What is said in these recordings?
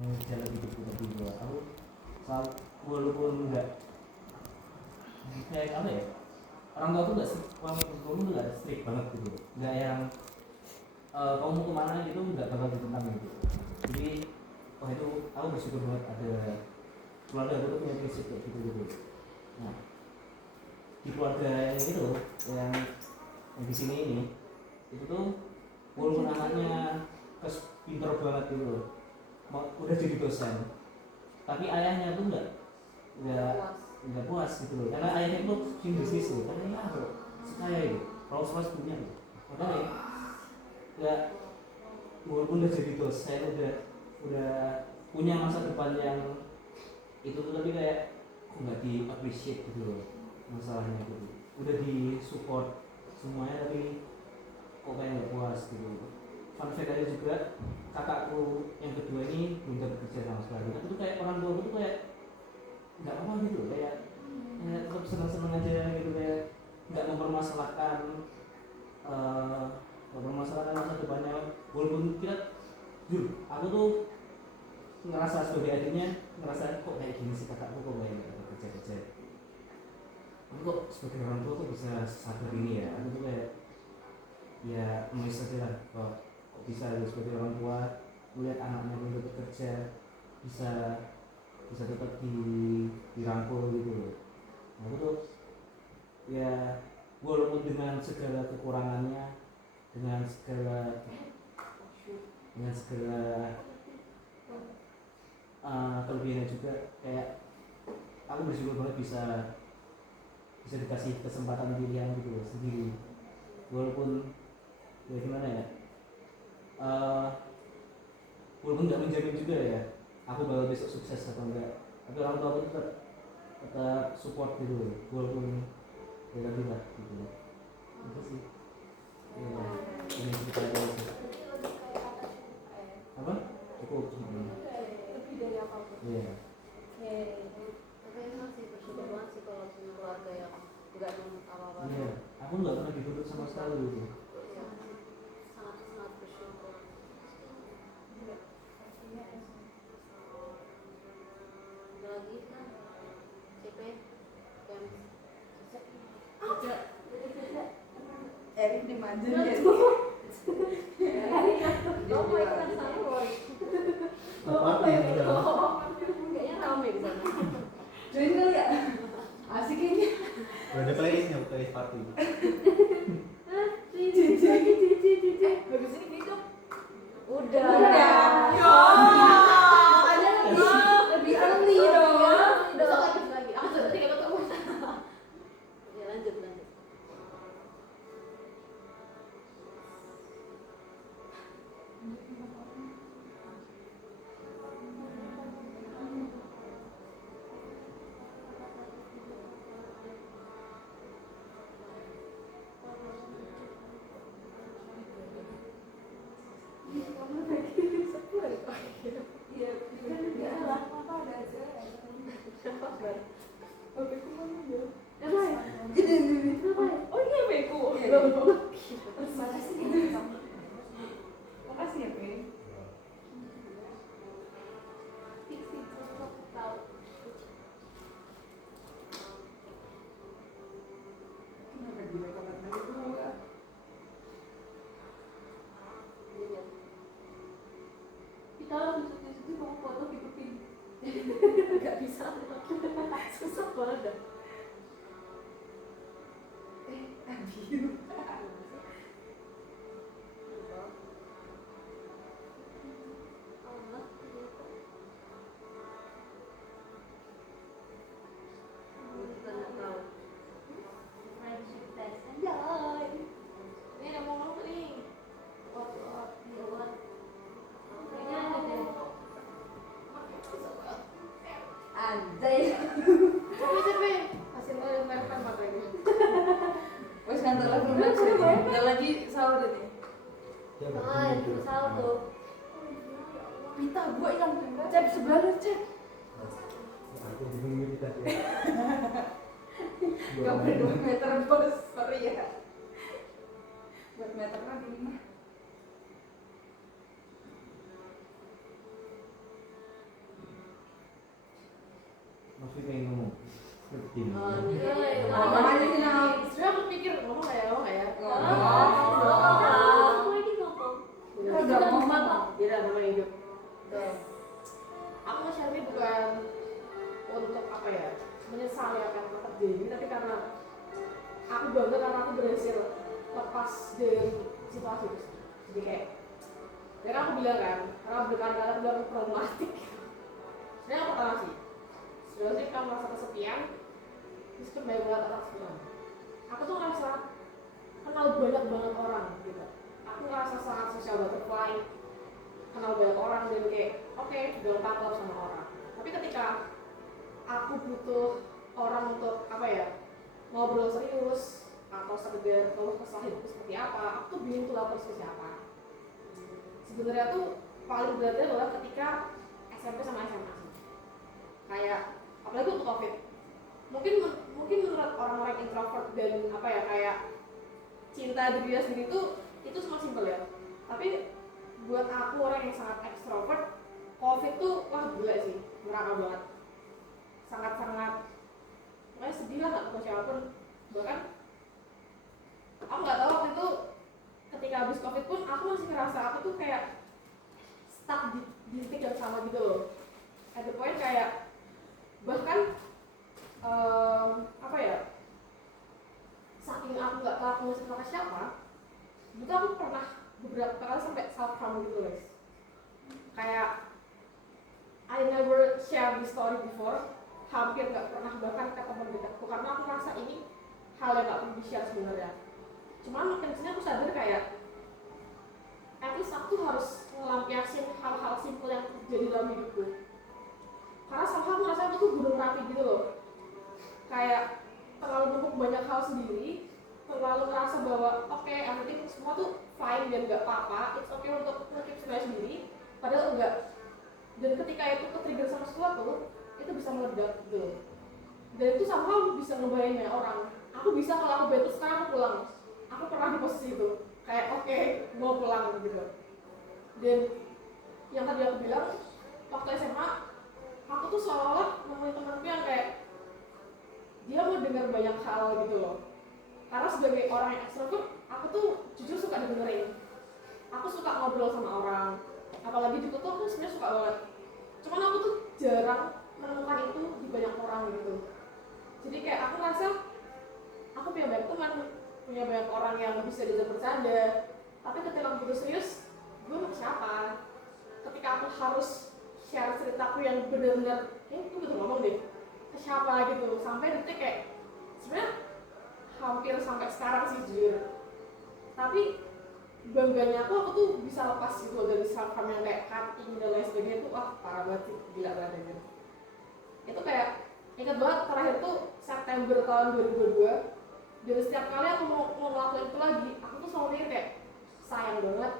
jalan hidupku berdua. Aku walaupun enggak kayak apa ya, orang tua tuh nggak kamu tuh nggak strict banget gitu, nggak yang kamu mau kemana gitu nggak bakal ditentang gitu. Jadi itu aku bersyukur banget ada keluarga aku tuh punya prinsip kayak gitu gitu. Nah di keluarga yang itu yang di sini ini itu tuh walaupun anaknya pinter banget gitu loh, udah jadi dosen, tapi ayahnya tuh nggak puas gitu loh, karena ayahnya tuh tim bisnis loh, karena ya bro sekaya itu Rolls-Royce punya loh, makanya nggak, walaupun udah jadi dosen udah punya masa depan yang itu tuh, tapi kayak nggak di appreciate gitu loh masalahnya gitu, udah di support semuanya tapi kok kayak nggak puas gitu. Fun fact aja juga, kakakku yang kedua ini belum dapat kerja sama sekali, tapi tuh kayak orang tua tuh kayak nggak apa gitu, kayak tetap senang-senang aja gitu, kayak nggak mempermasalahkan masa depannya. Walaupun kita aku tuh ngerasa sebagai adiknya, ngerasa kok kayak gini sih kakakku, kok kayak nggak dapat kerja. Aku kok sebagai orang tua kok bisa sadar ini ya, aku tuh kayak ya nulis aja lah kok bisa sebagai orang tua melihat anaknya belum dapat kerja bisa tetap dirangkul gitu loh. Nah itu tuh ya walaupun dengan segala kekurangannya, dengan segala kelebihannya juga, kayak aku bersyukur banget bisa dikasih kesempatan pilihan gitu loh sendiri, walaupun ya gimana ya, walaupun nggak menjamin juga ya aku bakal besok sukses atau enggak, tapi orang tua aku tetap support gitu loh, walaupun ya tadi lah gitu loh. Itu sih ya, ini cerita aja sih. Apa? Cukup lebih dari apapun. Iya. Tapi emang sih bersyukur banget sih kalau punya keluarga yang nggak nuntut apa-apa. Iya, aku nggak pernah dituntut sama sekali gitu. Iya, sangat bersyukur. Ada lagi kan CP Erik dimanjur ya. Oh my god, sama. Apa yang Kayaknya ramai di sana. Join kali ya? Asik ini. udah ada playlistnya, playlist party. Cici. Bagus ini hidup. Udah. Yo. Ada lebih early dong. Besok lagi. Aku sudah tiga ketemu. Ya lanjut. Oh iya beku. Makasih ya Pe. Kenapa di makeup lagi tuh? Kita langsung di mau foto hidupin. Gak bisa. Susah banget. Aduh. Anjay. Hasilnya merahkan matanya. Wes ngantar lagi lunas ya. Bentar lagi sahur ini. Itu salah tuh. Pita gua hilang. Cek sebelah cek. Aku bingung ini kita. Gak boleh 2 meter bos, sorry ya. Buat meteran ini mah. Masih pengen ngomong. Seperti ini. Makanya sih nang. Sebenarnya aku pikir ngomong kayak Ngomong. Aku ini ngomong. Udah ngomong. Tidak namanya hidup. Aku nge-share ini bukan untuk apa ya, menyesali apa yang telah terjadi, tapi karena aku bangga karena aku berhasil lepas dari situasi itu. Jadi kayak, ya kan aku bilang kan, karena berkali-kali aku bilang problematik. Sebenarnya aku pernah sih. Sebenarnya sih kamu merasa kesepian, meskipun banyak banget orang sekitar. Aku tuh ngerasa kenal banyak banget orang gitu. Aku ngerasa sangat social butterfly, kenal banyak orang dan kayak oke, gampang klop sama orang. Tapi ketika aku butuh orang untuk apa ya, ngobrol serius atau sekedar keluh kesah hidupku seperti apa, aku tuh bingung tuh lapor ke siapa. Sebenarnya tuh paling beratnya adalah ketika SMP sama SMA sih. Kayak apalagi untuk COVID. Mungkin menurut orang-orang introvert dan apa ya, kayak cinta diri sendiri tuh itu semua simpel ya. Tapi buat aku orang yang sangat ekstrovert, COVID tuh wah gila sih, neraka banget. Sangat-sangat pokoknya sedih lah, gak tahu siapapun. Bahkan aku gak tahu waktu itu ketika habis COVID pun aku masih ngerasa aku tuh kayak stuck di titik yang sama gitu loh. At the point kayak bahkan apa ya, saking aku gak tahu aku mesti sama siapa, itu aku pernah beberapa kali sampai self-harm gitu guys. Kayak I never share this story before, hampir gak pernah bahkan ke teman dekatku karena aku merasa ini hal yang gak perlu di-share sebenarnya. Cuman makin kesini aku sadar kayak at least aku harus ngelampiasin hal-hal simpel yang terjadi dalam hidupku. Karena somehow aku merasa aku tuh gunung Merapi gitu loh. Kayak terlalu numpuk banyak hal sendiri, terlalu ngerasa bahwa oke, everything semua tuh fine dan gak apa-apa, it's okay untuk ngekip semuanya sendiri, padahal enggak. Dan ketika itu ke-trigger sama sesuatu, itu bisa meledak gitu. Dan itu somehow bisa ngebayangin banyak orang. Aku bisa kalau aku bete sekarang aku pulang. Aku pernah di posisi itu, kayak oke, mau pulang gitu. Dan yang tadi aku bilang, waktu SMA, aku tuh seolah-olah nemuin temanku yang kayak dia mau dengar banyak hal gitu loh. Karena sebagai orang yang ekstrovert, aku tuh jujur suka dengerin. Aku suka ngobrol sama orang, apalagi juga tuh aku sebenarnya suka banget. Cuman aku tuh jarang menemukan itu di banyak orang gitu. Jadi kayak aku ngerasa aku punya banyak teman, punya banyak orang yang bisa diajak bercanda. Tapi ketika aku butuh serius, gue mau siapa? Ketika aku harus share ceritaku yang benar-benar, itu betul ngomong deh, ke siapa gitu. Sampai detik kayak sebenarnya hampir sampai sekarang sih jujur. Tapi bangganya aku tuh bisa lepas gitu dari self-harm yang kayak cutting dan lain sebagainya tuh wah parah banget sih, gila banget gitu. Itu kayak ingat banget terakhir tuh September tahun 2022. Dan setiap kali aku mau ngelakuin itu lagi, aku tuh selalu mikir kayak sayang banget,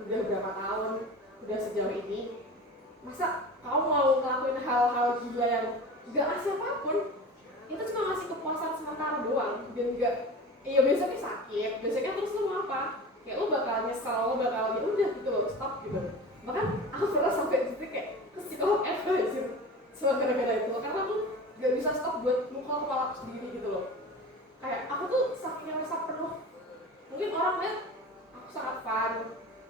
udah berapa tahun, udah sejauh ini, masa kamu mau ngelakuin hal-hal gila yang gak ngasih apapun, itu cuma ngasih kepuasan sementara doang, dan gak, iya besoknya sakit, besoknya terus lu mau apa? Kayak lu bakal nyesel, lu bakal ya udah gitu loh, stop gitu. Bahkan aku pernah sampai di titik kayak ke psikolog aja cuma gara-gara itu, karena aku gak bisa stop buat mukul kepala aku sendiri gitu loh. Kayak aku tuh saking rasa penuh, mungkin orang lihat aku sangat fun,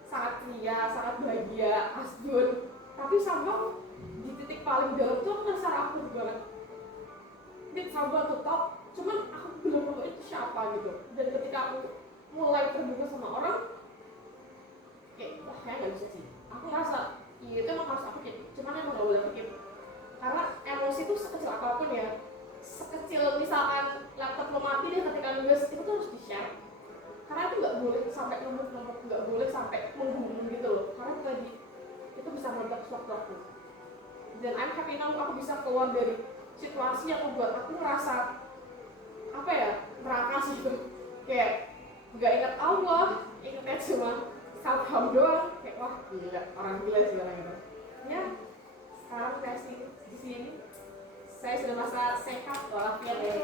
sangat ceria, sangat bahagia, asdun, tapi sama di titik paling dalam tuh aku ngerasa rapuh banget. Bit sabar tuh top, cuman aku belum tahu itu siapa gitu. Dan ketika aku mulai terbuka sama orang, kayak wah kayak gak bisa sih. Aku ngerasa iya itu emang harus aku keep, cuman emang gak boleh keep. Karena emosi tuh sekecil apapun ya, sekecil misalkan laptop lo mati deh ketika nulis, itu tuh harus di-share. Karena itu gak boleh sampai numpuk-numpuk, gak boleh sampai menggumung gitu loh. Karena itu tadi, itu bisa meledak sewaktu-waktu. Dan I'm happy now aku bisa keluar dari situasi yang membuat aku ngerasa apa ya, neraka sih gitu. Kayak gak ingat Allah, ingatnya cuma self-harm doang. Kayak wah gila, orang gila sih orang itu. Ya, sekarang versi di sini saya sudah merasa sehat walafiat ya.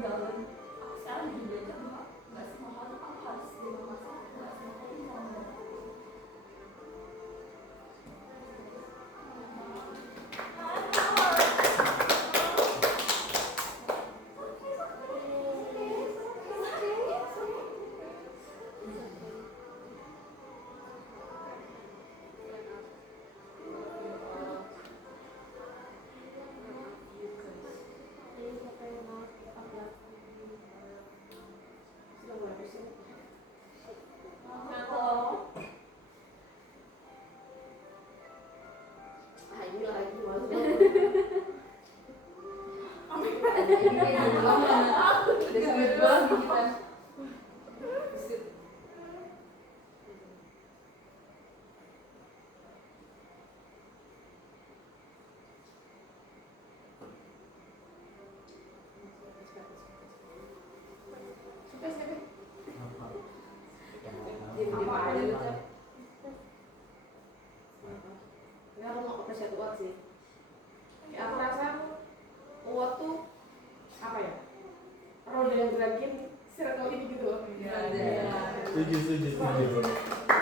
jalan. Aku sekarang jadi belajar bahwa nggak semua hal tuh aku harus terima masalah, nggak semua hal tuh bisa mendapat.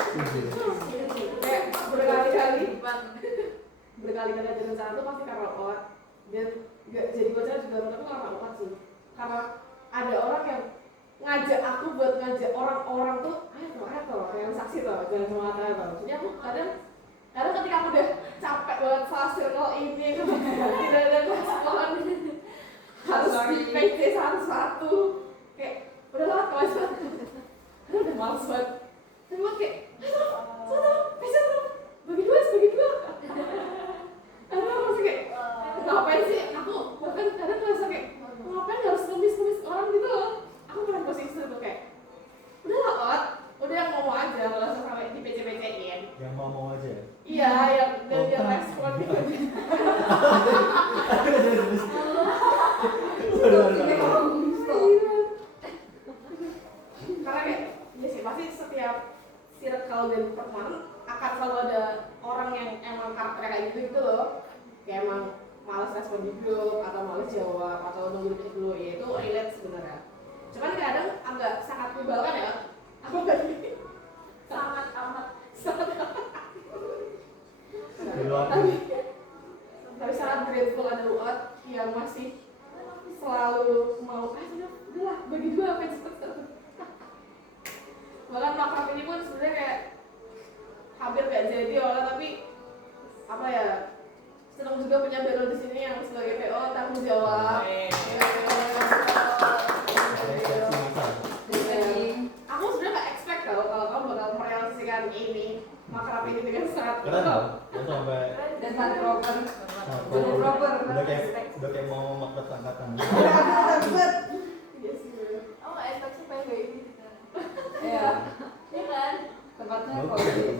Setuju. Kayak berkali-kali ada rencana tuh pasti karena Oat, dan nggak jadi pacar juga tapi karena Oat sih, karena ada orang yang ngajak aku buat ngajak orang-orang tuh ayo toh yang saksi toh jangan cuma kata toh. Jadi aku kadang ketika aku udah capek banget fase kalau ini tidak ada respon harus di PC satu kayak udah lah kelas satu udah males banget tapi kayak bisa tuh bagi dua karena masih kayak ngapain sih aku bahkan kadang ngerasa kayak ngapain harus nulis orang gitu loh. Aku pernah posisi itu kayak udah lah Ot, udah yang mau aja nggak usah sampai di PC-in Yang mau aja. iya yang dan dia respon gitu karena kayak ya sih pasti setiap circle dan pertemanan akan selalu ada orang yang emang karakternya kayak gitu loh, kayak emang malas respon di grup atau malas jawab atau nunggu detik dulu, ya itu relate sebenarnya. Cuman kadang agak sangat menyebalkan ya, aku nggak gini sangat amat tapi sangat grateful ada Uat yang masih selalu mau udahlah bagi dua apa cepet. Bahkan makrab ini pun sebenarnya kayak hampir gak jadi orang, tapi apa ya, senang juga punya Bero di sini yang sebagai PO tanggung jawab. Aku sebenarnya gak expect tau kalau kamu bakal merealisasikan ini makrab ini dengan sangat Keren tau, itu sampai dan sangat proper. udah kayak mau makrab angkatan. Iya sih. Aku nggak expect supaya kayak ini. Iya. Iya kan? Tempatnya Oke. kalau gitu.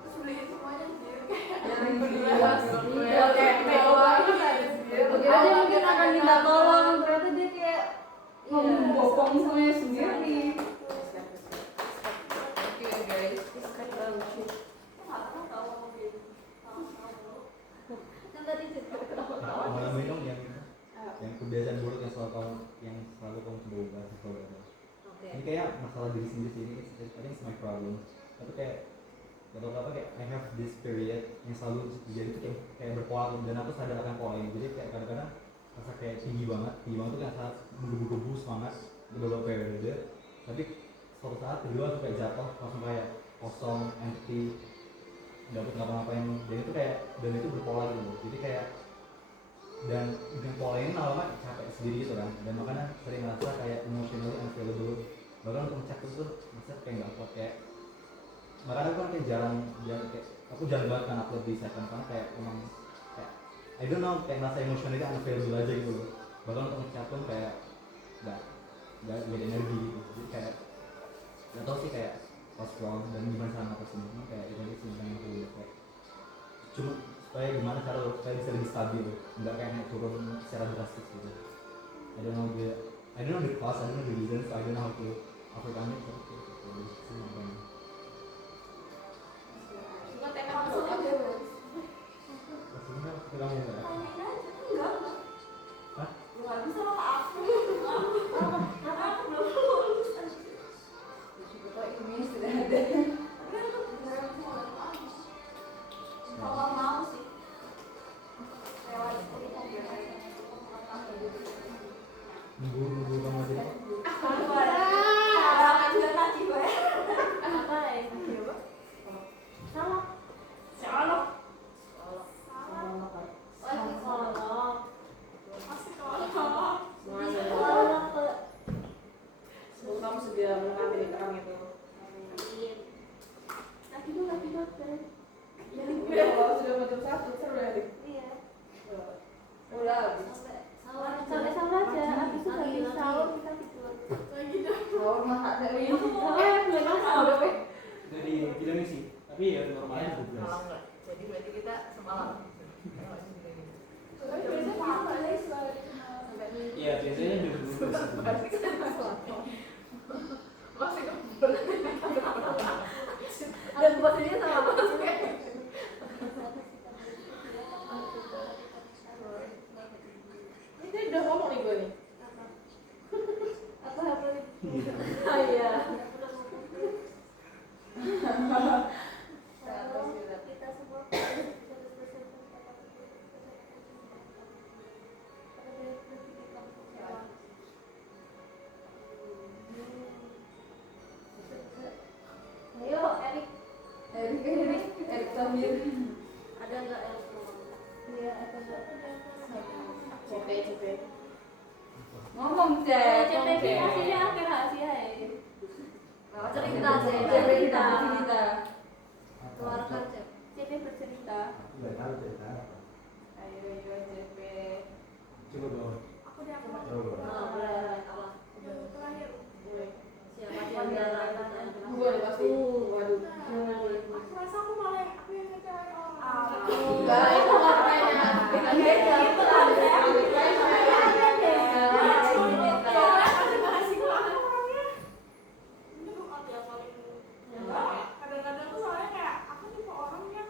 Terus beliin semuanya sendiri kayak Yang berdua. Iya, Kayak PO banget ada sendiri. Kira dia mungkin akan minta tolong, ternyata dia kayak Membopong semuanya sendiri. Oke guys, kan tadi cerita Malah minum yang kebiasaan buruk yang selalu kamu coba ubah sesuatu. Ini kayak masalah diri sendiri sih, ini I think it's my problem. Tapi kayak gak tau apa kayak I have this period yang selalu jadi itu kayak berpola, dan aku sadar akan pola ini. Jadi kayak kadang-kadang rasa kayak tinggi banget tuh kayak saat menggebu-gebu semangat di beberapa periode. Tapi suatu saat kedua aku kayak jatuh langsung kayak kosong, empty, nggak ngapa-ngapain, dan itu berpola gitu. Jadi kayak dan pola ini lama-lama capek sendiri gitu kan, dan makanya sering ngerasa kayak emotionally unavailable. Bahkan untuk ngecek itu maksudnya kayak nggak kuat, kayak makanya aku kan kayak jarang kayak aku jarang banget kan upload di second, karena kayak emang kayak I don't know, kayak ngerasa emotionally unavailable aja gitu loh. Bahkan untuk ngecek pun kayak nggak ada energi gitu. Jadi kayak nggak tau sih kayak what's wrong dan gimana cara ngatasinnya. Kayak itu sih yang aku kayak cuma supaya gimana cara supaya bisa lebih stabil, nggak kayak turun secara drastis gitu. I don't know the cause, I don't know the reasons, I don't know how to overcome it. Cuma tekad doa. Lu nggak bisa lah aku belum lulus. Kok ini sudah ada. Tapi itu beneran mau lagi. Kalau mau sih lewat itu mau biar Nunggu kamu aja. Salah juga tadi gue. Apa ya? Salah. Salah. Salah kan? Lagi salah. Masih salah. Salah ke. Semoga kamu segera mengambil kerang itu. Lagi dulu kan. Sudah macam satu, seru ya? Iya. Udah habis. Sampai sama aja. Habis itu habis sahur kita tidur. Lagi dah. Sahur mah tak ada ini. Belum sahur deh. Jadi bilang sih, tapi ya normalnya 12. Malam enggak. Jadi berarti kita semalam. Tapi biasanya apa sih selalu Iya, biasanya 12. Masih kebun. dan posisinya sama banget. Ini udah ngomong nih gue nih. Apa nih? Ah iya. Kita semua ayo Erik Tamir. ada nggak yang iya ada nggak CP. Ngomong deh. CPV hasilnya akhir rahasia ya cerita cerita. keluarkan CP bercerita Aku nggak tahu cerita apa. Ayo JP. Coba bawa. aku dia aku Coba. apa terakhir siapa di antara Gue udah pasti. Waduh. aku rasa aku malah aku yang ngecewek orang Enggak, itu makanya. Kadang-kadang tuh soalnya kayak aku tipe orang yang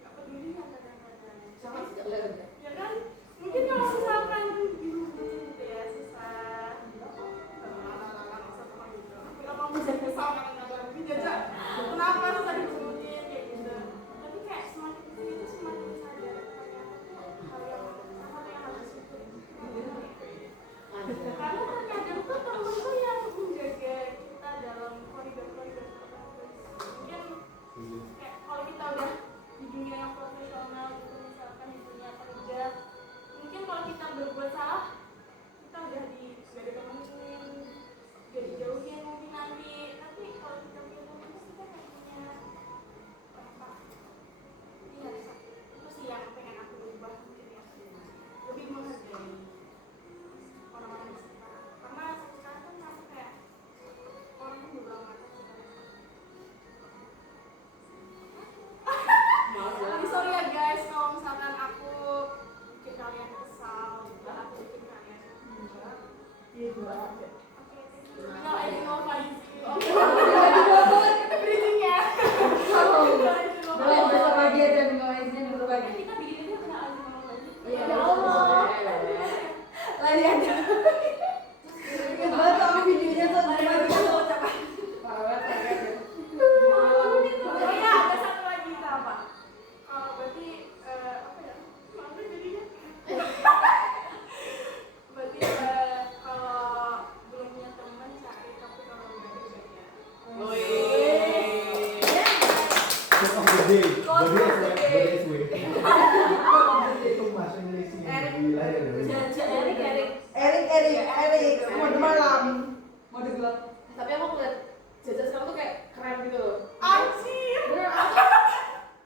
nggak peduli kan kadang-kadang. Sama sih enggak. Ya kan, mungkin kalau misalkan dihubungin gitu ya susah. Kenapa bisa kesal kadang-kadang? Tapi jajak, kenapa susah dihubungin kayak gitu? Tapi kayak semakin kesini tuh semakin sadar kayak hal yang sama yang harus itu. Karena terkadang tuh temen tuh yang menjaga kita dalam koridor-koridor tertentu. Mungkin kayak kalau kita udah di dunia yang profesional gitu misalkan di dunia kerja, mungkin kalau kita berbuat salah kita udah gak ditemenin, gak dijauhin mungkin nanti. Tapi kalau kita punya temen terus kita kayak punya apa? Iya, itu sih yang pengen aku ubah mungkin ya. Lebih menghargai orang-orang di sekitar. Karena sekarang kan aku kayak orang yang beberapa macam Jadi sorry ya guys kalau misalkan aku bikin kalian kesal, dan aku bikin kalian Iya, dua. oke. No, I don't know why you Kita bridging ya. Boleh besok pagi aja ngoisnya dulu pagi. Kita bikin itu kena aja ngomong lagi. Iya, Ya Allah. Lari aja. Ingat banget sama videonya tuh. Parah banget. Oh iya, ada satu lagi kita apa? Berarti apa ya? Mana jadinya? Berarti kalau belum punya teman cari, tapi kalau udah ada ya. Quote of the day. Quote of the day. SW. Itu bahasa Indonesia yang gila ya. Erik mode malam, mode gelap. Tapi aku ngeliat Jaja sekarang tuh kayak keren gitu loh. Anjir. Bener,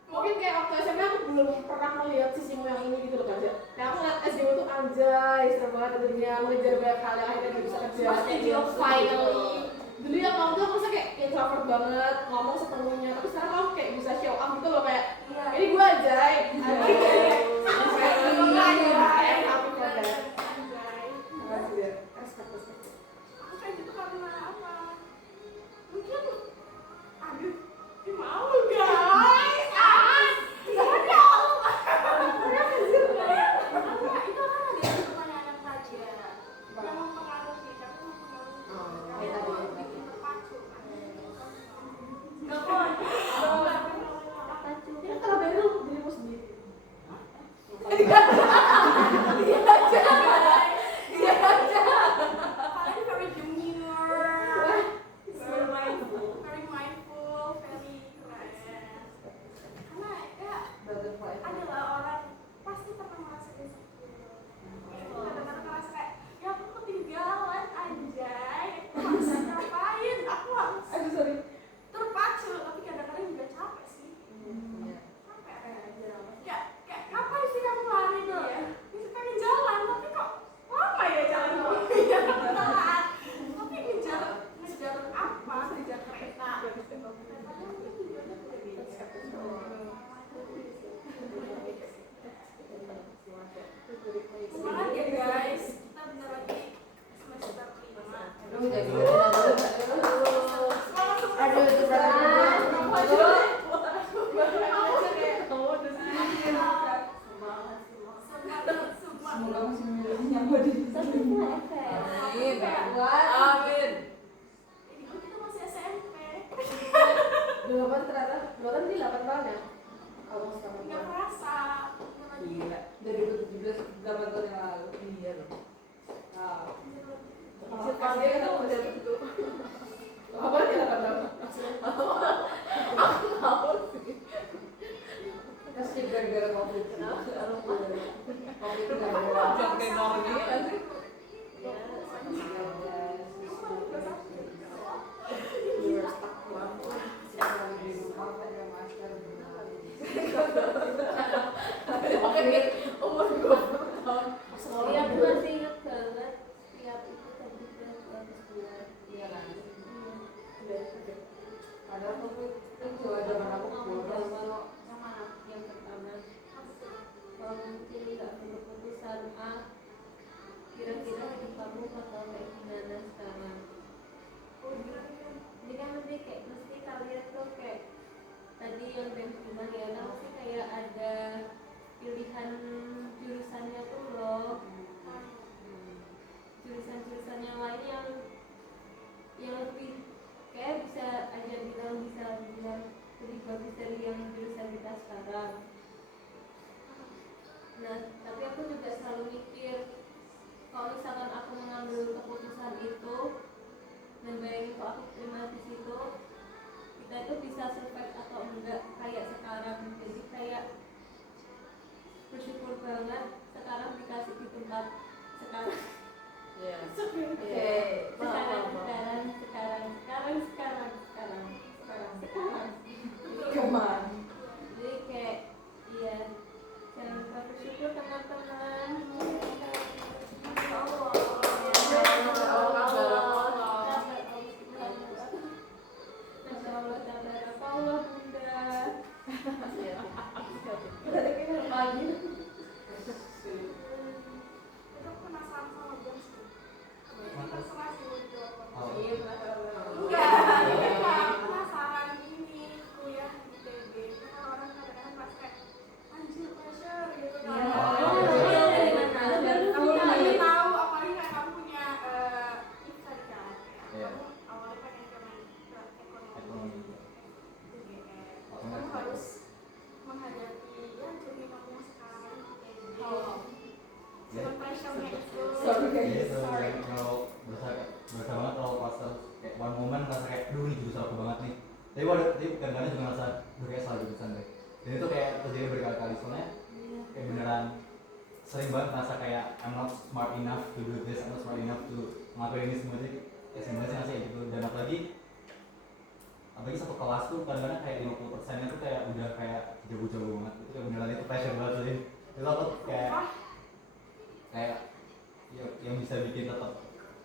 mungkin kayak waktu SMA aku belum pernah melihat sisimu yang ini gitu loh kan. Kayak aku ngeliat SD tuh anjay, seru banget ada dunia mengejar banyak hal yang akhirnya dia bisa kerja. Finally. Dulu yang kamu tuh aku rasa kayak introvert banget, ngomong sepenuhnya. Tapi sekarang kamu kayak bisa show up gitu loh kayak ini gue anjay. Aku kayak gitu karena apa? Mungkin aduh, ini malu guys. Jangan dong. Itu kan ada pertanyaan yang Butterfly effect. Amin. Kayak, Kuat. Amin. ini kok kita masih SMP. Delapan ternyata, delapan ini 8 tahun ya? Almost 8 Nggak tahun. kerasa. Gila. 2017 8 tahun yang lalu. Iya loh. Wow. Pas dia kan udah begitu. Apa dia 8 tahun? Aku tahu sih. Kasih gara-gara covid. Kenapa? Covid gara-gara. Jangan kayak Naomi kan sih. Ya, Umur 20 tahun. iya, aku masih ingat banget tiap itu terbuka habis bulan. Iya kan. Iya. Padahal covid kan juga zaman aku bodoh. Kalau sama yang pertama, kalau mungkin nggak perlu keputusan A, kira-kira hidup kamu bakal kayak gimana sekarang? Ini kan lebih kayak mesti kalian tuh kayak tadi yang Ben bilang ya, kan mesti kayak ada pilihan jurusannya tuh loh, jurusan-jurusan yang lain yang lebih kayak bisa aja bilang lebih bagus dari yang jurusan kita sekarang. Nah, tapi aku juga selalu mikir kalau misalkan aku mengambil keputusan itu dan bayangin kalau aku terima di situ, kita itu bisa survive atau enggak kayak sekarang. Jadi kayak bersyukur banget sekarang dikasih di tempat sekarang. Iya. Sekarang. Kemana? Jadi kayak iya, jangan lupa bersyukur teman-teman. Masya Allah, tabarakallah Bunda. Berarti kita lagi. Itu penasaran sama Bang sih. Terserah sih mau jawab apa. Iya, penasaran. Enggak, aku penasaran ini kuliah di ITB. Karena orang kadang-kadang pas kayak anjir pressure gitu kan. Iya, dari mana? Dari Kamu mana? lagi tahu apalagi kayak kamu punya IPSA di kan. Iya. Kamu awalnya pengen ke ekonomi. Ekonomi. Kamu harus menghadapi ya journey kamu sekarang kayak gitu. Dengan pressure-nya itu. Sorry, guys. Iya, itu kalau berasa banget kalau pas kayak one moment rasa kayak duh ini jurusan aku banget nih. Tapi kadang-kadang juga ngerasa kayak salah jurusan deh. Dan itu kayak terjadi berkali-kali soalnya kayak beneran sering banget ngerasa kayak I'm not smart enough to do this, I'm not smart enough to ngelakuin ini semua sih. Ya sebenarnya ngerasa kayak gitu. Dan apalagi satu kelas tuh kadang-kadang kayak 50%-nya tuh kayak udah kayak jauh-jauh banget. Itu kayak beneran itu pressure banget sih. Itu aku kayak yang bisa bikin tetap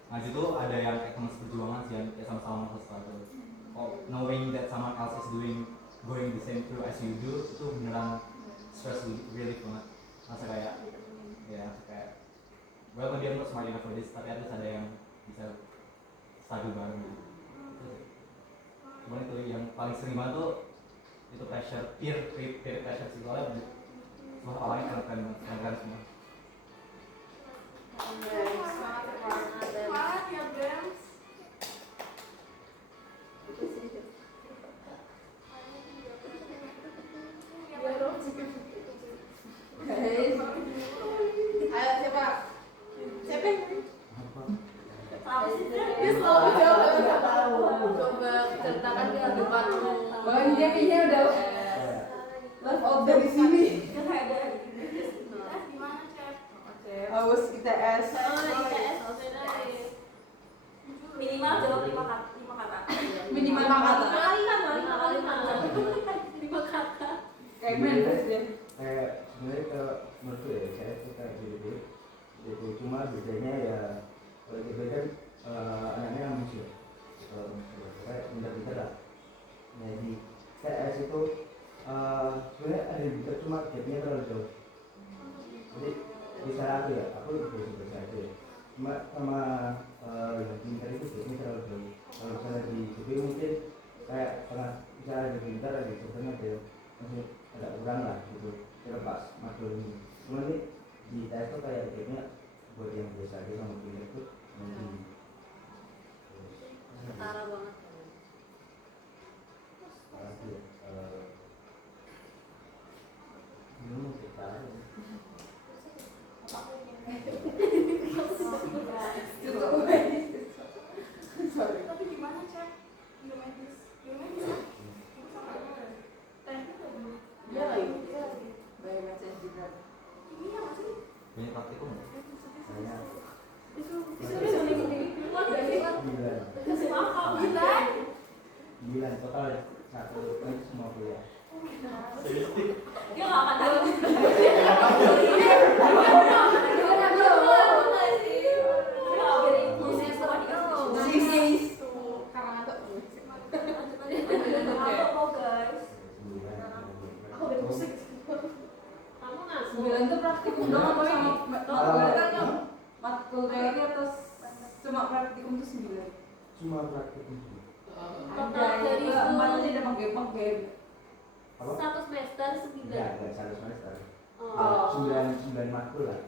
ngaji tuh ada yang kayak teman seperjuangan sih yang kayak sama-sama masuk sesuatu. Knowing that someone else is going the same through as you do itu beneran stress relief banget. Masa kayak well maybe I'm not smart enough for this, tapi ada yang bisa struggle bareng gitu. Itu sih. Cuman itu yang paling sering banget tuh itu pressure, peer pressure sih, soalnya semua awalnya keren semua. Semangat ya Bams. Guys. Ayo siapa? Siapa? Apa sih Dia selalu jawab nggak tahu. Coba ceritakan kehidupanmu. Wah, dia kayaknya udah live outdoor di sini. Gimana Chef? Awas kita es. Minimal jawab 5 kata. Minimal 5 kata. 5 kata. Kayak main presiden. Kayak sebenarnya kalau menurutku ya saya suka jadi cuma bedanya ya kalau gitu kan anaknya ambis ya kalau kayak pintar-pintar lah. Jadi TS itu sebenarnya ada yang bisa cuma gapnya terlalu jauh. Jadi bisa aku ya aku biasa aja ya. Cuma sama yang pintar itu gapnya terlalu jauh. Kalau misalnya di GP mungkin kayak pernah bisa ada pintar ada sebenarnya ada masih agak kurang lah gitu terlepas makro ini. Cuma nih di tes tuh kayak gapnya buat yang biasa aja sama biomet itu tinggi. Setara banget. Apalagi ya, belum kita Tapi gimana cek biomedis? Biomedis kan? Teknik atau belum? Iya lagi. Biometric juga. Kimia nggak sih? Banyak praktikum nggak? banyak Itu Keluar gak sih? 9 kasih mahal. 9 total satu kan semua kuliah. Dia nggak akan tahu. Aku udah musik. Kamu nggak? 9 tuh praktikum doang apa sama berarti matkul teori atau cuma praktikum tuh 9? Cuma praktikum semua. Total dari Ada 4 aja udah pakai Apa? satu semester 9. Enggak satu semester. Oh. 9 matkul lah.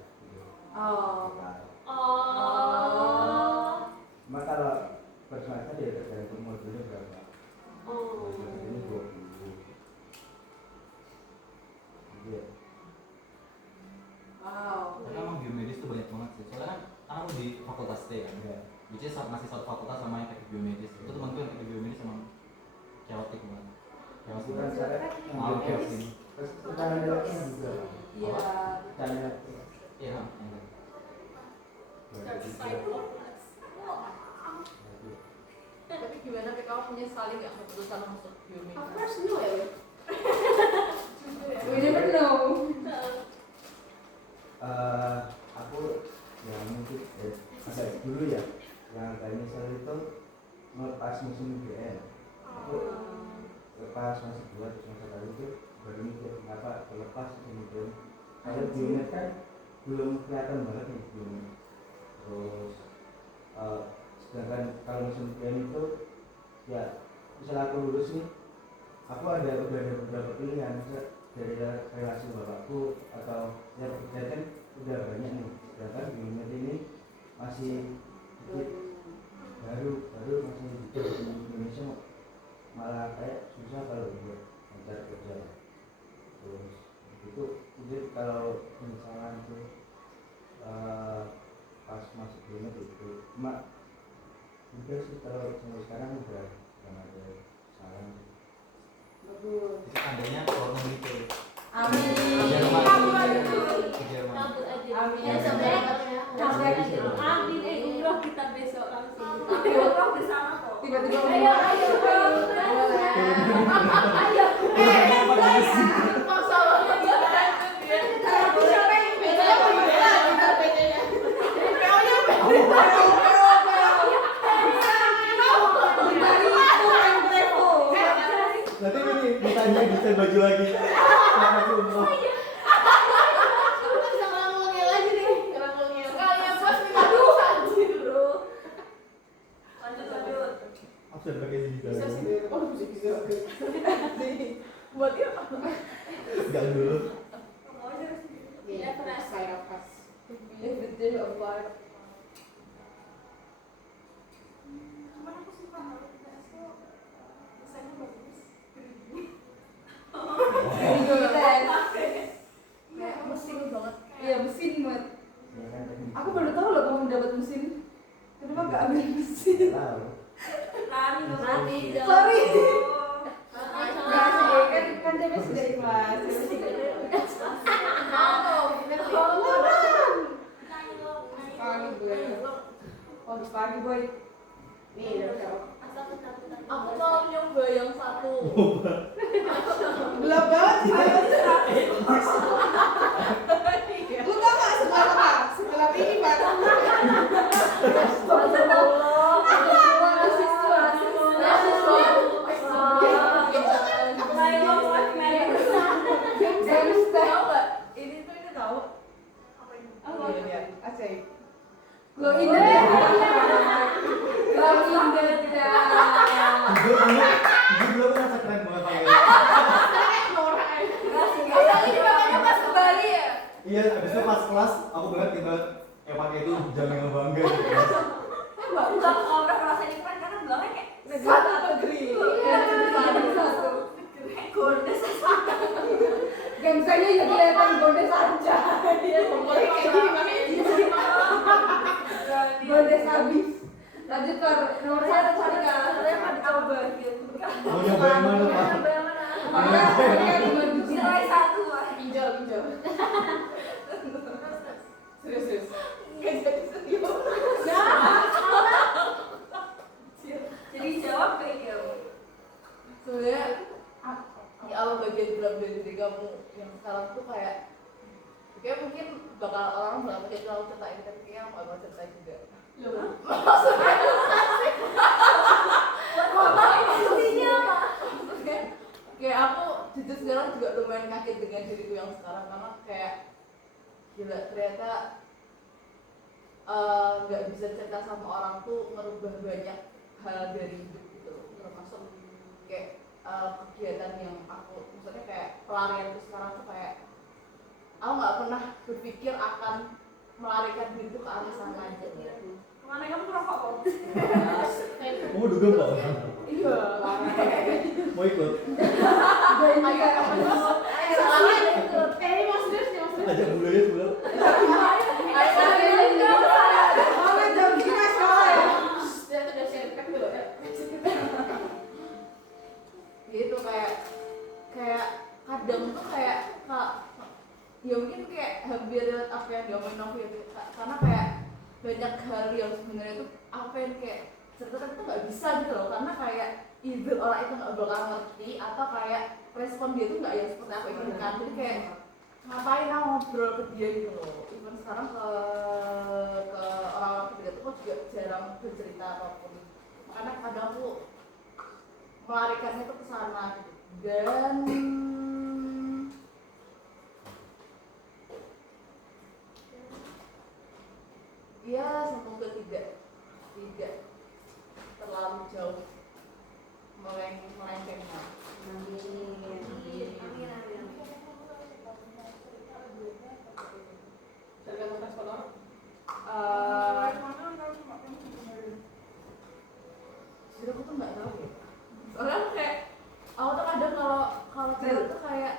Oh. Total. Oh. Cuma kalau per semester dia tergantung modulnya berapa. Oh. Modulnya 20. Iya. Wow. Karena emang biomedis tuh banyak banget sih. Soalnya kan aku di fakultas T kan. Iya. Which is masih satu fakultas sama yang teknik biomedis. Itu temanku yang teknik biomedis emang chaotic banget. Itu kan cara Oke, sih. terus cara nilainya juga. Iya. Cara nilainya. Iya, iya. Tapi gimana PKW punya saling nggak keputusan masuk biomedis? Aku harus dulu ya. We never know. Aku yang mungkin agak dulu ya yang agak nyesel itu melepas musim UGM. Aku lepas masih 2 terus masa lalu itu baru mikir kenapa lepas musim UGM. Kalau biomed kan belum kelihatan banget nih biomed. Terus sedangkan kalau musim UGM itu ya misalnya aku lulus nih, aku udah ada beberapa pilihan dari relasi bapakku atau ya pekerjaan kan udah banyak nih. Sedangkan biomed ini masih sedikit baru masih di Indonesia malah kayak susah kalau buat mencari kerja. Terus itu jadi kalau misalnya itu pas masuk biomed itu cuma udah sih kalau sampai sekarang udah ada saran. Bagus. Itu tandanya keluar negeri tuh. Amin. Jerman. Amin. Ke Jerman. Kabut aja. Amin. Ya sebenarnya Sampai amin. Umroh kita besok langsung. Tapi umroh bersama kok. tiba-tiba Ayo. Masalahnya gimana? Nanti ini ditanya desain baju lagi. Aku sudah pakai ini juga. Buat dia. Jangan dulu. Iya, saya pas. betul apart. Cuman aku suka kalau kita itu desainnya bagus. Kayak mesin banget. Iya mesin banget. Ya kan teknik. Aku baru tahu loh kamu dapat mesin. Kenapa nggak ambil mesin? Tahu. Rani, Sorry. Nggak Nggak sih, kan CP sudah ikhlas. Pagi boy. Oh pagi boy. Nih, udah jawab. Aku mau nyoba yang satu. Gelap banget sih. Lu tau gak segelap apa? Segelap ini, Pak. Ini tahu. Iya, iya. Asik. Lo indah. Lo indah. Gue belum merasa keren banget pakai. Ini makanya pas ke Bali ya. Iya, abis itu pas kelas aku banget kita yang pakai itu jangan bangga gitu. Enggak kalau udah ngerasain event karena bilangnya kayak Satu negeri. Iya, satu. kayak gordes aja. Gangsanya ya kelihatan godes aja. Dia nomornya kayak gini makanya dia sering Godes habis. Lanjut ke nomor Saya satu cari Kak. saya mau dicoba gitu. Mau nyoba yang mana Pak? Coba yang mana? Makanya cuma biji. Nilai 1 lah. pinjol. Serius. Enggak jadi serius. Jadi jawab kayak gitu. Sebenarnya di awal bagian dalam diri kamu yang sekarang tuh kayak mungkin bakal orang bakal pikir kalau cerita ini tapi kayaknya aku bakal ceritain juga. Intinya apa? Maksudnya kayak aku jujur sekarang juga lumayan kaget dengan diriku yang sekarang karena kayak gila ternyata nggak bisa cerita sama orang tuh merubah banyak hal dari hidup gitu, termasuk kayak kegiatan yang aku misalnya kayak pelarian tuh sekarang tuh kayak aku nggak pernah berpikir akan melarikan diri tuh ke arah sana aja gitu. Kemana kamu merokok kok? Kamu dugem Pak? Iya, Mau ikut? Ini mau serius nih, Ajak dulu ya sebelum. Dia udah share pack dulu ya. Gitu kayak kadang tuh kayak ya mungkin kayak hampir apa yang diomongin Novi ya, karena kayak banyak hal yang sebenarnya tuh apa yang kayak cerita itu nggak bisa gitu loh, karena kayak either orang itu nggak bakal ngerti atau kayak respon dia tuh nggak yang seperti apa inginkan, jadi kayak ngapain aku ngobrol ke dia gitu loh. Even sekarang ke orang-orang ketiga tuh aku juga jarang bercerita apapun, karena kadang aku melarikannya tuh ke sana gitu. Dan ya semoga tidak terlalu jauh melencengnya. Tergantung respon orang. Jadi aku tuh nggak tahu ya. Soalnya aku kayak aku tuh kadang kalau cewek tuh kayak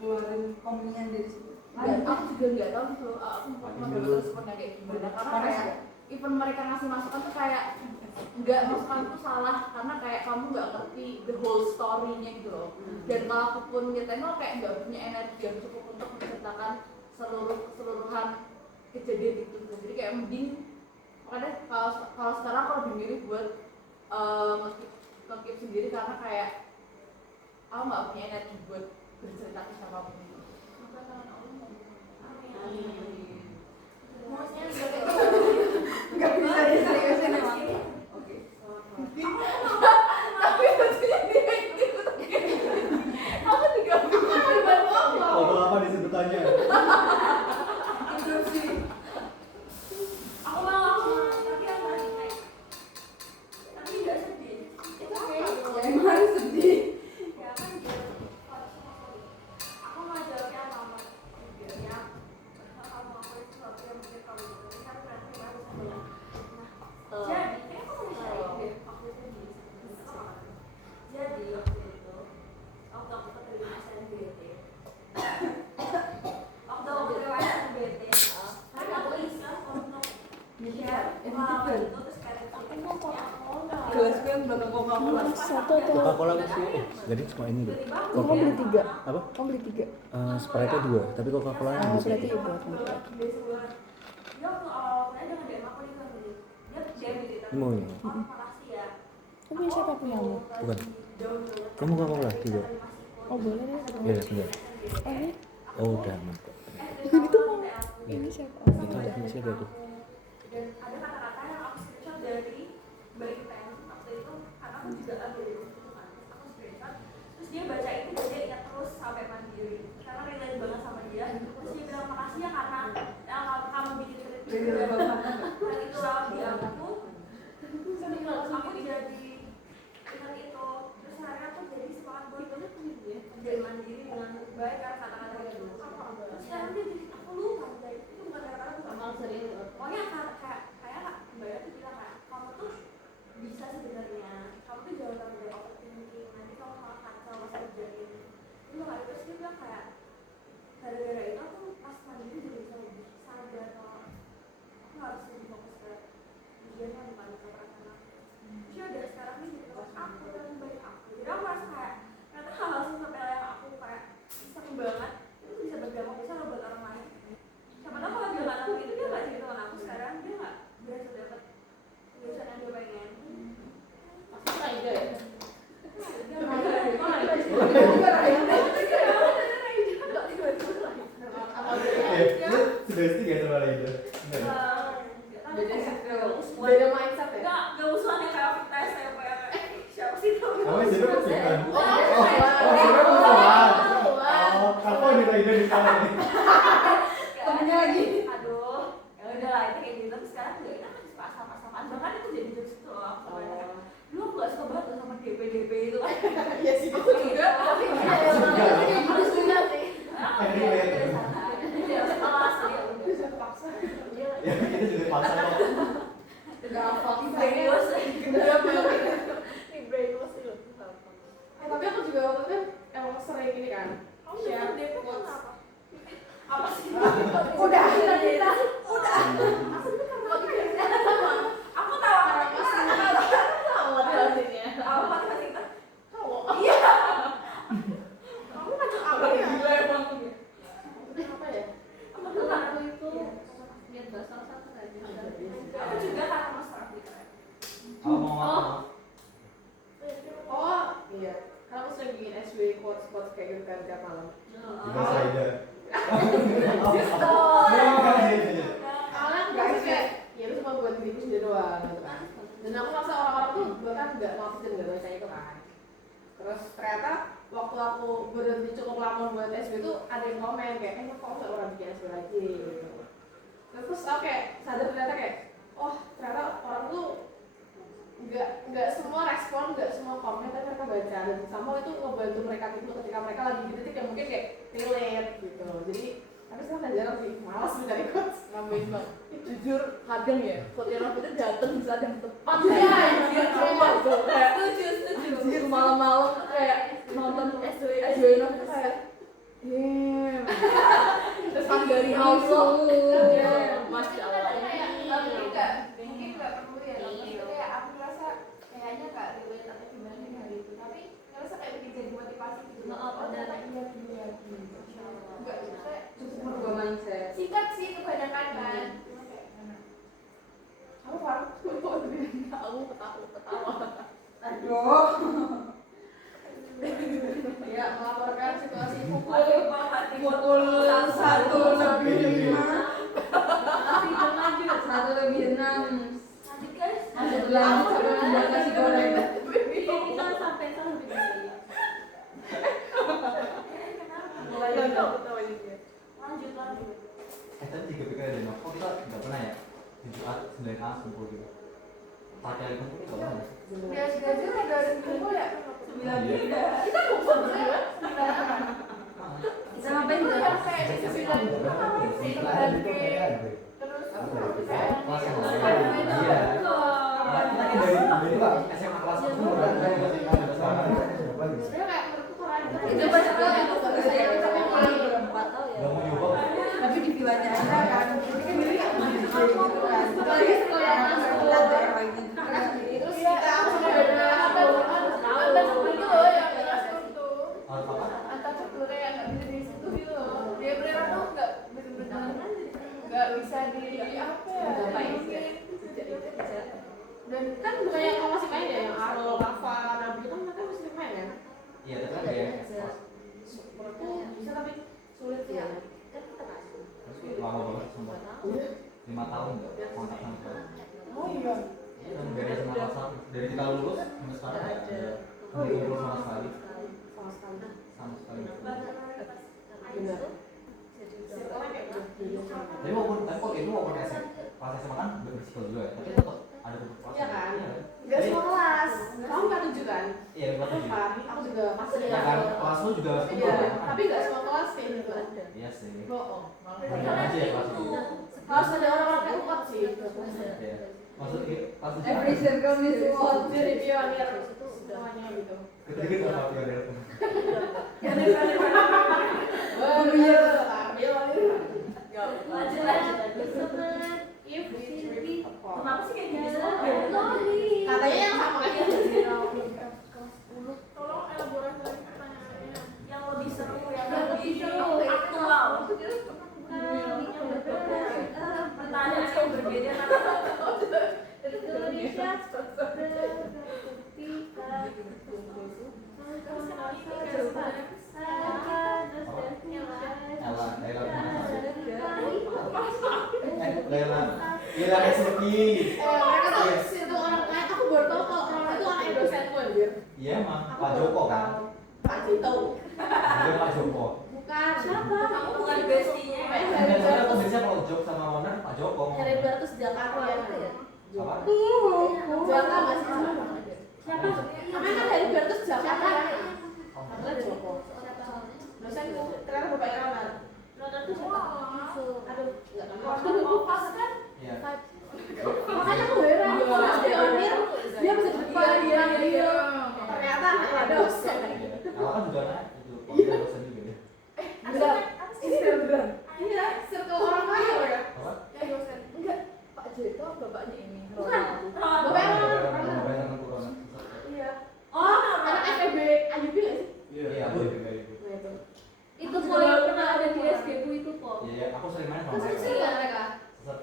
keluarin komennya dari situ. aku juga nggak tahu gitu. Aku mau dapat responnya kayak gimana karena kayak even mereka ngasih masukan tuh kayak nggak masukan tuh salah karena kayak kamu nggak ngerti the whole story-nya gitu loh. Dan kalau aku pun nyetain lo kayak nggak punya energi yang cukup untuk menceritakan keseluruhan kejadian itu. Jadi kayak mending makanya kalau sekarang aku lebih milih buat nge-keep sendiri karena kayak aku nggak punya energi buat bercerita ke siapapun. Maksudnya juga Nggak bisa diseriusin emang. Oke. Tapi maksudnya dia gitu. Aku juga bingung. Ngobrol apa disebutannya? aku mau tapi yang tadi kayak tapi nggak sedih. Itu kayak Emang sedih. ya kan dia aku mau jawabnya sama ya kamu ngelakuin sesuatu yang mungkin kamu lakukan tapi berarti kamu harus bilang nah jadi kayak aku mau share deh waktu itu di sekolah. Jadi waktu itu waktu aku keterima SNBT waktu aku keterima SNBT kan aku iseng untuk share pengalaman itu terus kayak aku mau Gelas gue yang belum Coca-Cola. Satu atau Coca-Cola sih, jadi cuma ini loh. kamu beli 3? Apa? Kamu beli 3? Sprite-nya 2, tapi Coca-Cola nya bisa. Berarti ibu akan dia waktu awalnya dengan DM aku dia bilang gini dia gitu tapi Mau ya? oh makasih ya Tapi siapa punyamu? Bukan. Kamu Coca-Cola juga? Oh boleh deh. Iya, bentar. Oh ini? Oh, udah mantap. Ini tuh mau. Ini siapa? Oh, Itu ada di sini tuh. dan ada kata-kata yang aku screenshot dari berita yang waktu itu karena aku juga ambil dari situ kan aku screenshot terus dia baca itu dan dia ingat terus sampai mandiri karena relate banget sama dia terus dia bilang makasih ya karena kamu bikin tweet itu dan itu lewat di aku aku jadi ingat itu terus akhirnya aku jadi semangat buat jadi mandiri dengan baik karena kata-kata itu terus sekarang dia jadi aku lupa itu bukan kata-kata aku sama pokoknya kayak kebahagiaan kan bukan perasaan aku. Ya udah sekarang ini jadi aku dan baik aku. Jadi aku merasa kayak ternyata hal-hal sepele yang aku kayak sering banget itu bisa berdampak besar loh buat orang lain. Siapa tahu kalau dia nggak lakuin itu dia nggak jadi teman aku sekarang, dia nggak berhasil dapat tujuan yang dia pengen. Pasti Raida ya. Sudah istiqomah sama Laida. Beda mindset ya. Nggak musuhan yang kayak Vita SMP yang siapa sih itu? Kamu jadi bukan? Wow. Apa nih Laida di sana nih? Temennya lagi. Aduh, ya udah lah itu kayak gitu. Terus sekarang juga kita kan suka sama-samaan, bahkan itu jadi jokes itu loh. Aku suka kayak, lu aku nggak suka banget sama DP itu kan. Iya sih aku juga. Tapi Harus juga sih. ya kelas ya udah. Bisa paksa. Ya kita juga paksa kok. Udah hafal Brainwash. Ini brainwash sih loh. Tapi aku juga waktu itu kan emang sering ini kan. Kamu daftar DP kenapa? Apa sih? Udah kita. Udah. Aku tahu Tahu hasilnya. apa motivasi kita. Tahu. Iya. Kamu ngajak apa ya? Gila emang. Apa ya? Aku tuh kan Aku itu lihat bahasa satu aja. aku juga karena mas Raffi keren. Kalau mau apa? Oh, iya. Karena aku sering bikin SW quotes kayak gitu kan tiap malam. Juga Laida. Awalnya aku ngerasa kayak, ya itu cuma buat diriku sendiri doang gitu kan. Dan aku merasa orang-orang tuh bahkan nggak notice dan nggak baca itu kan. Terus ternyata waktu aku berhenti cukup lama buat SW itu ada yang komen kayak, kok nggak orang bikin SW lagi gitu. Terus aku kayak sadar ternyata kayak, oh ternyata orang tuh nggak semua respon, nggak semua komen tapi mereka baca, dan sama itu ngebantu mereka gitu ketika mereka lagi di titik yang mungkin kayak relate gitu. Jadi tapi sekarang udah jarang sih, malas mencari quotes. Nambahin bang, jujur kadang ya quote yang aku itu dateng di saat yang tepat. Iya, anjir, coba tuh kayak anjir malam-malam tuh kayak nonton SW Novel tuh kayak damn. Terus dari Allah, masya Allah. Mungkin nggak perlu ya. Maksudnya kayak aku ngerasa kayaknya nggak relate atau gimana nih hari itu. Tapi ngerasa kayak bikin jadi motivasi gitu. Oh ternyata iya gini lagi. Enggak, saya Justru merubah mindset. singkat sih kebanyakan kan. Kamu Faruk? Aku ketawa. Aduh. Ya, melaporkan situasi pukul Pukul 1:05. Masih lanjut 1:06. Lanjut guys. Lanjut sampai membuat nasi goreng. Kita sampai Mulai lanjut. Tadi juga pikir ada kok kita nggak pernah ya di Jumat 9A kumpul gitu. Pakai kali kumpul nggak pernah. Ya sudah ada kumpul ya. Iya. Kita kumpul berdua. Kita ngapain tuh? Yang kayak di sembilan itu ngapain sih? Main game. Terus Kelas yang lain. Iya. Iya. Dari SMA kelas 1 Sebenarnya kayak menurutku keren. Itu banyak banget tuh saya sampai mulai Empat tahu ya. nggak mau nyoba. tapi di villanya aja kan. Jadi kan diri nggak masih gitu kan. Apalagi sekolah yang lagi. Terus kita sama beda ada struktur gitu loh yang nggak struktur. Apa? Antar strukturnya yang nggak bisa di situ gitu loh. Dia beneran tuh nggak bener-bener nggak bisa di apa ya? Dan kan bukan yang kamu masih main ya, yang Arul, Rafa, Nabi kan mereka masih main ya. Iya, tapi kan kayak Menurutku bisa tapi sulit sih ya. lama banget sumpah. 5 tahun nggak kontak sama sekali. Oh iya. Dan dari SMA kelas 1 dari kita lulus sampai sekarang nggak ada kumpul sama sekali. Sama sekali. Sama sekali. Benar. Circle-nya kayak gitu. Tapi kok itu walaupun kelas SMA kan berisiko juga ya, tapi tetap ada beberapa kelas. Iya kan? Iya. Gak semua kelas. Kamu nggak tujuh kan? Iya, kelas 7. Apa? Aku juga masih Ya kan, kelas lu juga harus kumpul Iya, kan? tapi nggak semua kelas kayak gitu. Iya sih. Bohong. Banyak aja ya kelas itu. Harus ada orang-orang kayak Upat sih. Iya. Maksudnya kelas 7. Every circle is one. Jadi pionir semuanya gitu. Ketika apa ada Oh iya, pionir. Lanjut. If we Trip apart. kenapa sih kayak gini semua? Katanya yang sama kayak gitu. Tolong elaborasi lagi pertanyaannya yang lebih seru yang Yang lebih lebih seru. aktual. Pertanyaan yang berbeda karena Indonesia Lela SLP. Mereka tuh situ orang lain, aku baru tahu kalau orang itu anaknya dosenku anjir. Iya mah, Pak Joko kan. Pak Cito. Dia Pak Joko. Bukan. siapa? kamu bukan bestinya. Enggak, soalnya aku biasanya kalau joke sama owner Pak Joko. Dari 200 Jakarta ya. Apa? Jakarta masih sama. Siapa? Namanya kan dari 200 Jakarta ya. Oh, Namanya Joko. Dosenku, ternyata Bapak Irawan. Aduh, enggak tahu. Waktu mau pas kan iya. Makanya aku heran, pas di onir dia bisa di depan dia. Ternyata anaknya dosen. Kalau kan juga anak itu, dia dosen juga ya. Beneran. Ini beneran. Iya, circle orang kaya ya. Apa? Ya dosen. Enggak, Pak Jeko bapaknya ini. Bukan. Ron. Bapak Irawan. Benar corona. Iya. Oh, Anak FEB Ayubi nggak sih? Iya, aku juga itu. Nah itu. Itu po yang pernah ada di SG ku itu po. Iya, aku sering main sama Terus mereka. sih ya mereka.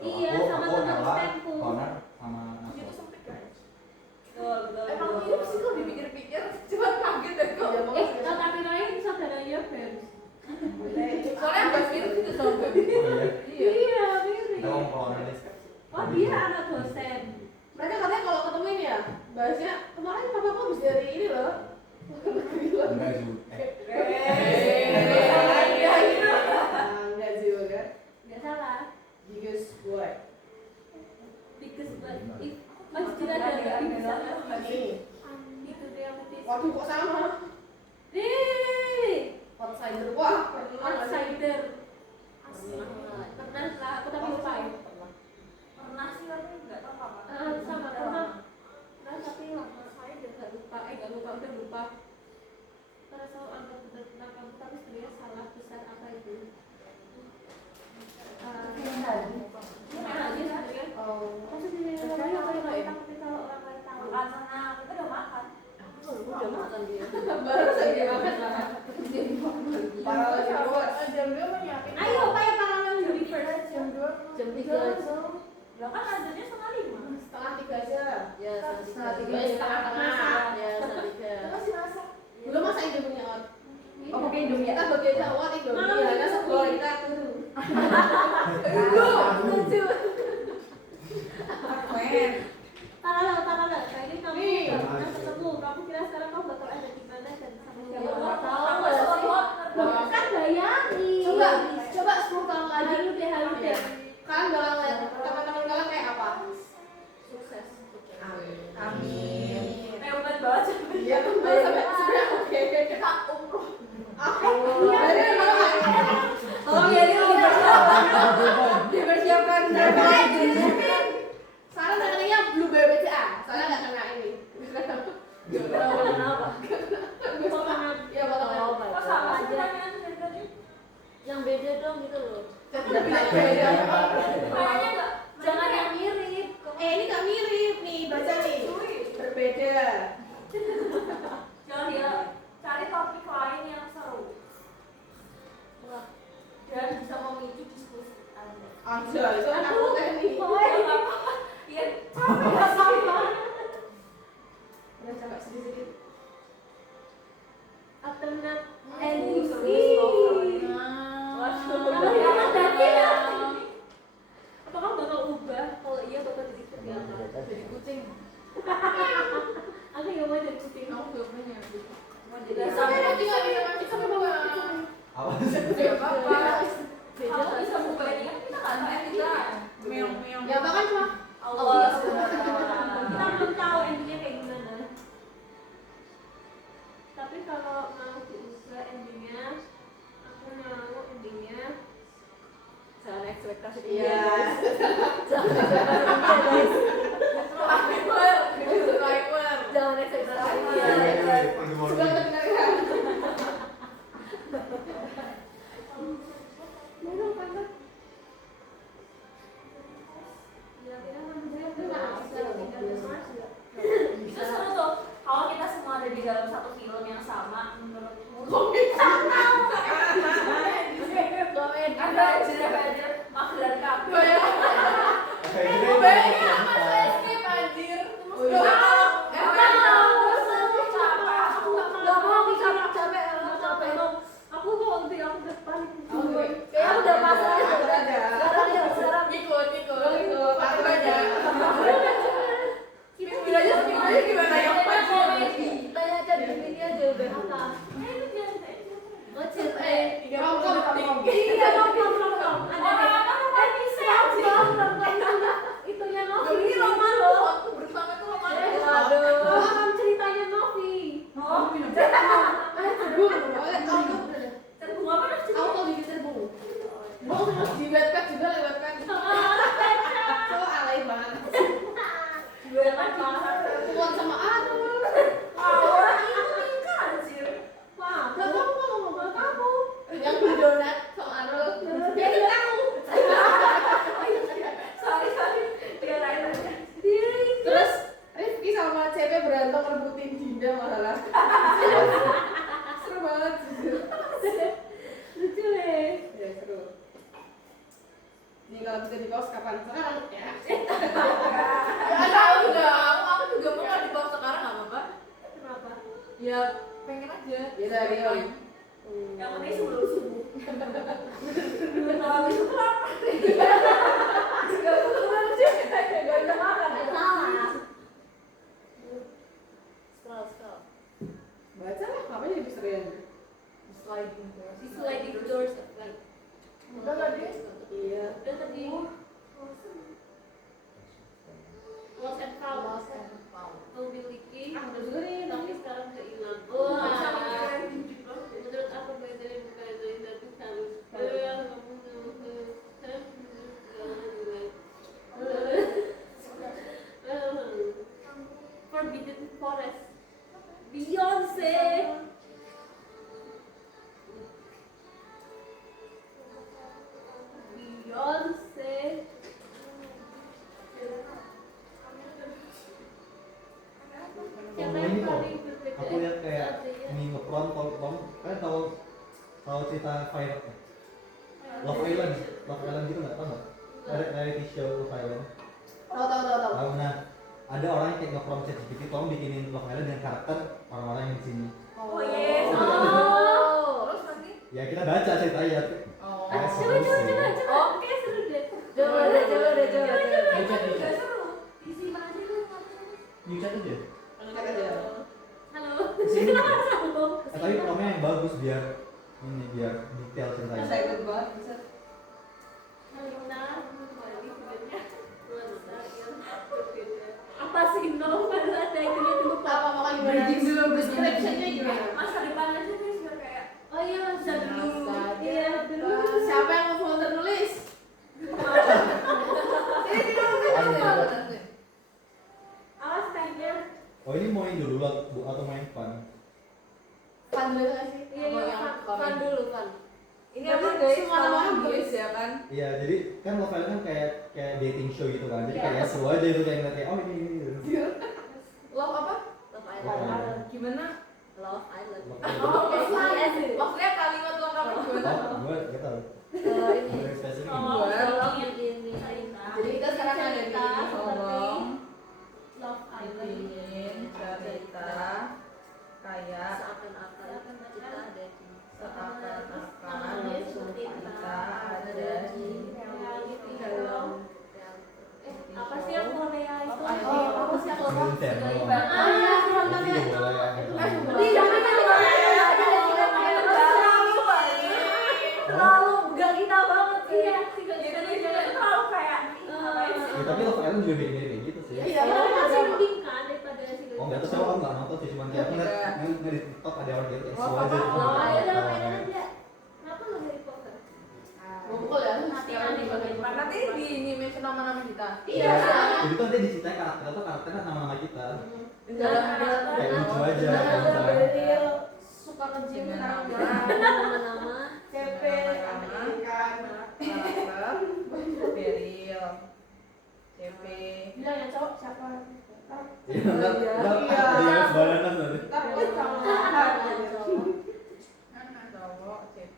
Iya, sama aku teman Nela, STEM-ku. owner sama itu aku. sempit kan? Emang mirip sih kok dipikir-pikir, cuma kaget deh kok. Tapi lain saudaranya Bem. Soalnya agak mirip gitu sama Beb. Oh iya. Iya, mirip. Kita ngomong kalau analis. Oh, dia anak dosen. Mereka katanya kalau ketemu ini ya, bahasnya kemarin papaku habis dari ini loh. Enggak juga. Enggak juga. Enggak salah. Because boy. Tikus if masih tidak ada yang bisa. Ini. Itu dia putih. Waduh kok sama? Outsider. Wah, Outsider. Pernah lah, aku tapi lupa ya. Pernah sih tapi nggak tahu apa. Sama pernah. Nah, tapi saya nggak lupa. Nggak lupa, udah lupa. Karena selalu anggap benar tentang kamu, tapi sebenarnya salah besar apa itu? Maksudnya orang lain tahu, tapi kalau orang lain tahu. Makan sana, kita udah makan. udah makan dia. Baru saja makan. Paralel universe. Jam 2 mau nyiapin. Ayo, kayak paralel universe. Jam 2. Jam 3 aja. Lah kan azannya 2:30. Setengah 3 aja. Ya, Setengah tiga. setengah tengah. Ya, setengah 3. Masih masak. Belum masak Indomie on. Oh, pakai Indomie ya? Kita bagi aja awal Indomie. Ya, kan sekolah kita turun. Paralel. Kayaknya kamu nggak pernah ketemu. Kamu kira sekarang kamu bakal ada di mana dan sama siapa? Nggak tahu. Kan bayangin. Coba 10 tahun lagi. Halu deh. Kalian bakal ngeliat teman-teman kalian kayak apa? Sukses. Amin. Hebat banget. Iya, sebenarnya oke. Kita umroh. Aku. Iya, Tolong ya, dia dipersiapkan. Sekarang rencananya Blue BBCA. Soalnya nggak kena ini. Kenapa? Ya, potongan. Kok sama sih pertanyaan dari tadi? Yang beda dong gitu loh. Kayaknya nggak. Jangan yang mirip. Ini nggak mirip nih, baca nih. Berbeda. Jangan dia cari topik lain yang seru dan bisa memicu diskusi Anda. Anjir, itu kan aku teknik. Iya, capek sama. Udah capek sedikit-sedikit. Alternate Ending ending. Apa kamu bakal ubah? Kalau iya bakal jadi seperti apa? Jadi kucing. Aku nggak mau jadi kucing. Aku gak punya. Mau jadi Sampai nanti nggak bisa mandi sampai bawah. Apa sih? Gak apa-apa. Kamu bisa buka ini kan kita nggak tahu kita. Meong-meong. Ya bahkan cuma Allah. Kita belum tahu endingnya kayak gimana. Tapi kalau mau diubah endingnya, aku mau endingnya jangan ekspektasi tinggi Iya. guys. Jangan ekspektasi tinggi guys. Jangan ekspektasi tinggi. aja. Ya dari Yang penting sebelum subuh. Kalau habis itu Gak kebetulan sih kita gak bisa makan. salah. Scroll. baca lah, ngapain jadi keserian? Sliding doors. Di sliding doors kan. Udah tadi. Iya. Udah tadi. Lost and found. Lost and found. Memiliki. Udah juga nih, Tapi sekarang kehilangan. Menurut aku beda bukan dari satu harus. Forbidden Forest. Beyonce. Siapa yang paling berbeda? Aku lihat kayak ini ngeprom kalian tahu cerita Fire Love Island gitu nggak, tahu nggak? Ada reality show Love Island. Tahu. Tahu. Nah, ada orang yang kayak ngeprom ChatGPT, tolong bikinin Love Island dengan karakter orang-orang yang di sini. Oh yes. Terus nanti? Ya kita baca ceritanya. Oh. Coba. Oke, seru deh. Coba deh. Chat. Gak seru. Disimpan aja dulu. New chat aja. Halo. Sini. Halo. Tapi promnya yang bagus biar detail ceritanya. Saya ikut banget bisa. Apa sih novel ada itu lupa. Apa mau gimana? Bridging dulu, Description-nya gimana? Masa depan aja guys biar kayak oh iya masa dulu. Masa Iya dulu. Siapa yang mau folder nulis? Awas tagnya. Oh ini mau yang dulu atau main fun? Fun dulu nggak sih? Iya Mau iya yang fun dulu fun. Ini apa guys? Semua Kalau nama guys ya kan? Iya, jadi kan Love Island kan kayak dating show gitu kan. Jadi Iya. kayak seru aja itu kayak ngeliat oh ini. Love apa? Love Island. Island. Gimana? Love Island. Love Oh, Island. maksudnya kalimat lengkapnya gimana? Oh, gue gak tau. Ini. Gue spesifik. Oh, Buat tolong begini. Jadi kita sekarang ada di Tolong Love Island. bikin cerita kayak Seakan-akan kita ada di seakan-akan namanya seperti kita ada di reality dalam apa sih yang Korea itu? apa sih yang Green Channel. Iya, Itu juga boleh. Di zaman yang terlalu gak kita banget sih. Iya, jadi terlalu kayak Ya, tapi Love Island juga kayak gitu sih. Iya. ya masih mending kan daripada si Oh nggak tahu, aku nggak nonton sih, cuman kayak aku ngeliat di TikTok ada orang gitu kayak seru aja gitu. Oh, ya udah mainan aja. Kenapa lo Harry Potter? Mau pukul ya? Nanti nanti di mention nama-nama kita. Iya. Jadi tuh nanti diceritain karakternya nama-nama kita. Kayak lucu aja. Beril suka nge-gym sekarang Nama-nama CP Beril, CP. bilang ya cowok siapa? Iya, ntar dia sebalanan nanti. Ntar gue sama Cowok, CP.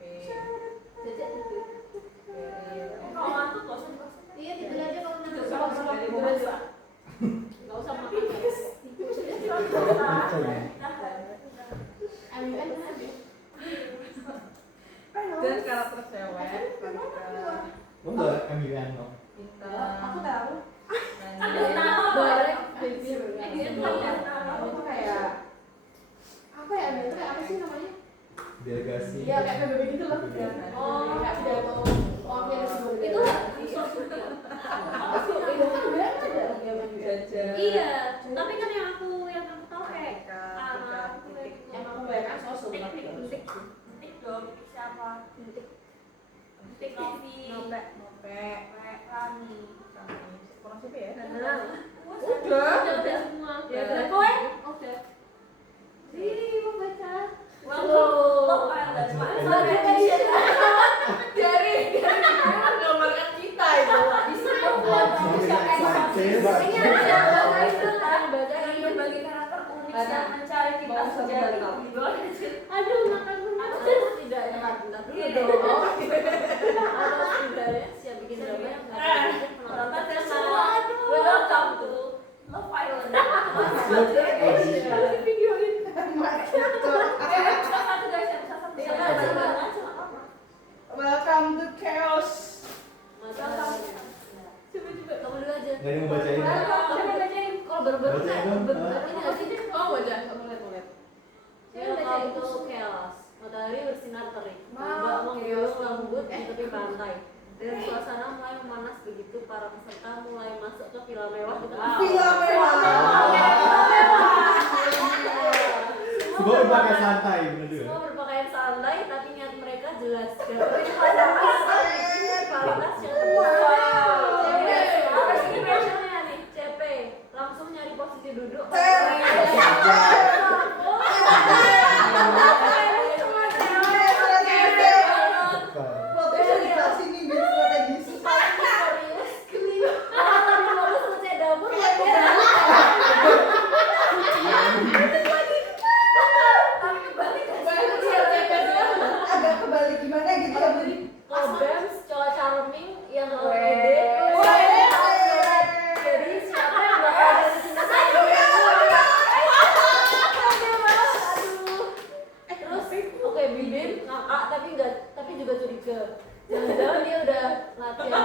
kalau ngantuk gak usah dipaksa. Iya, tidur aja kalau ngantuk. Gak usah tidur aja. Gak usah makan guys. Dan karakter cewek, karakter Lo nggak MUN dong? kita. Aku tahu. Barek, Baby. Aku tuh kayak apa ya? Dia tuh kayak apa sih namanya? Delegasi. Iya kayak PBB gitu loh. Oh. Kayak pidato organisasi. itu apa sih? Itu kan beda aja. Jajan. iya, tapi kan yang aku tahu kayak Yang aku bayangkan sosok. Bentik dong, bentik siapa? Bentik Novi, Nope. Rani. Kurang CP ya? Udah semua. Ya udah. Kowe? Udah. Ih, mau baca. Welcome Dari menggambarkan kita itu. Bisa dong buat Ini ada baca berbagai karakter unik yang mencari kita sejati. Aduh, makan dulu. Tidak enak, bentar dulu dong. Harus tidak siap bikin drama yang penonton semua. Welcome to Love Island. video ini. baru-baru Baca kayak dong. bener-bener ini nggak sih? Oh baca, ngeliat. Saya baca itu chaos. Matahari bersinar terik, Wow, ombak menggulung chaos. lembut di tepi pantai. Dan suasana mulai memanas begitu para peserta mulai masuk ke villa mewah di Villa mewah. Semua berpakaian santai, bener juga. Semua berpakaian santai, tapi niat mereka jelas. Dapetin kualitas yang apa sih passionnya nih? CP, langsung nyari posisi duduk. Potensi di kelas ini biar strategis. Agak kebalik gimana gitu ya beli. Kobems, cowok charming yang Weh. pede. Jadi siapa yang bakal dari sini saya? Terus, oke Bibim ngakak tapi juga curiga. Jangan-jangan dia udah latihan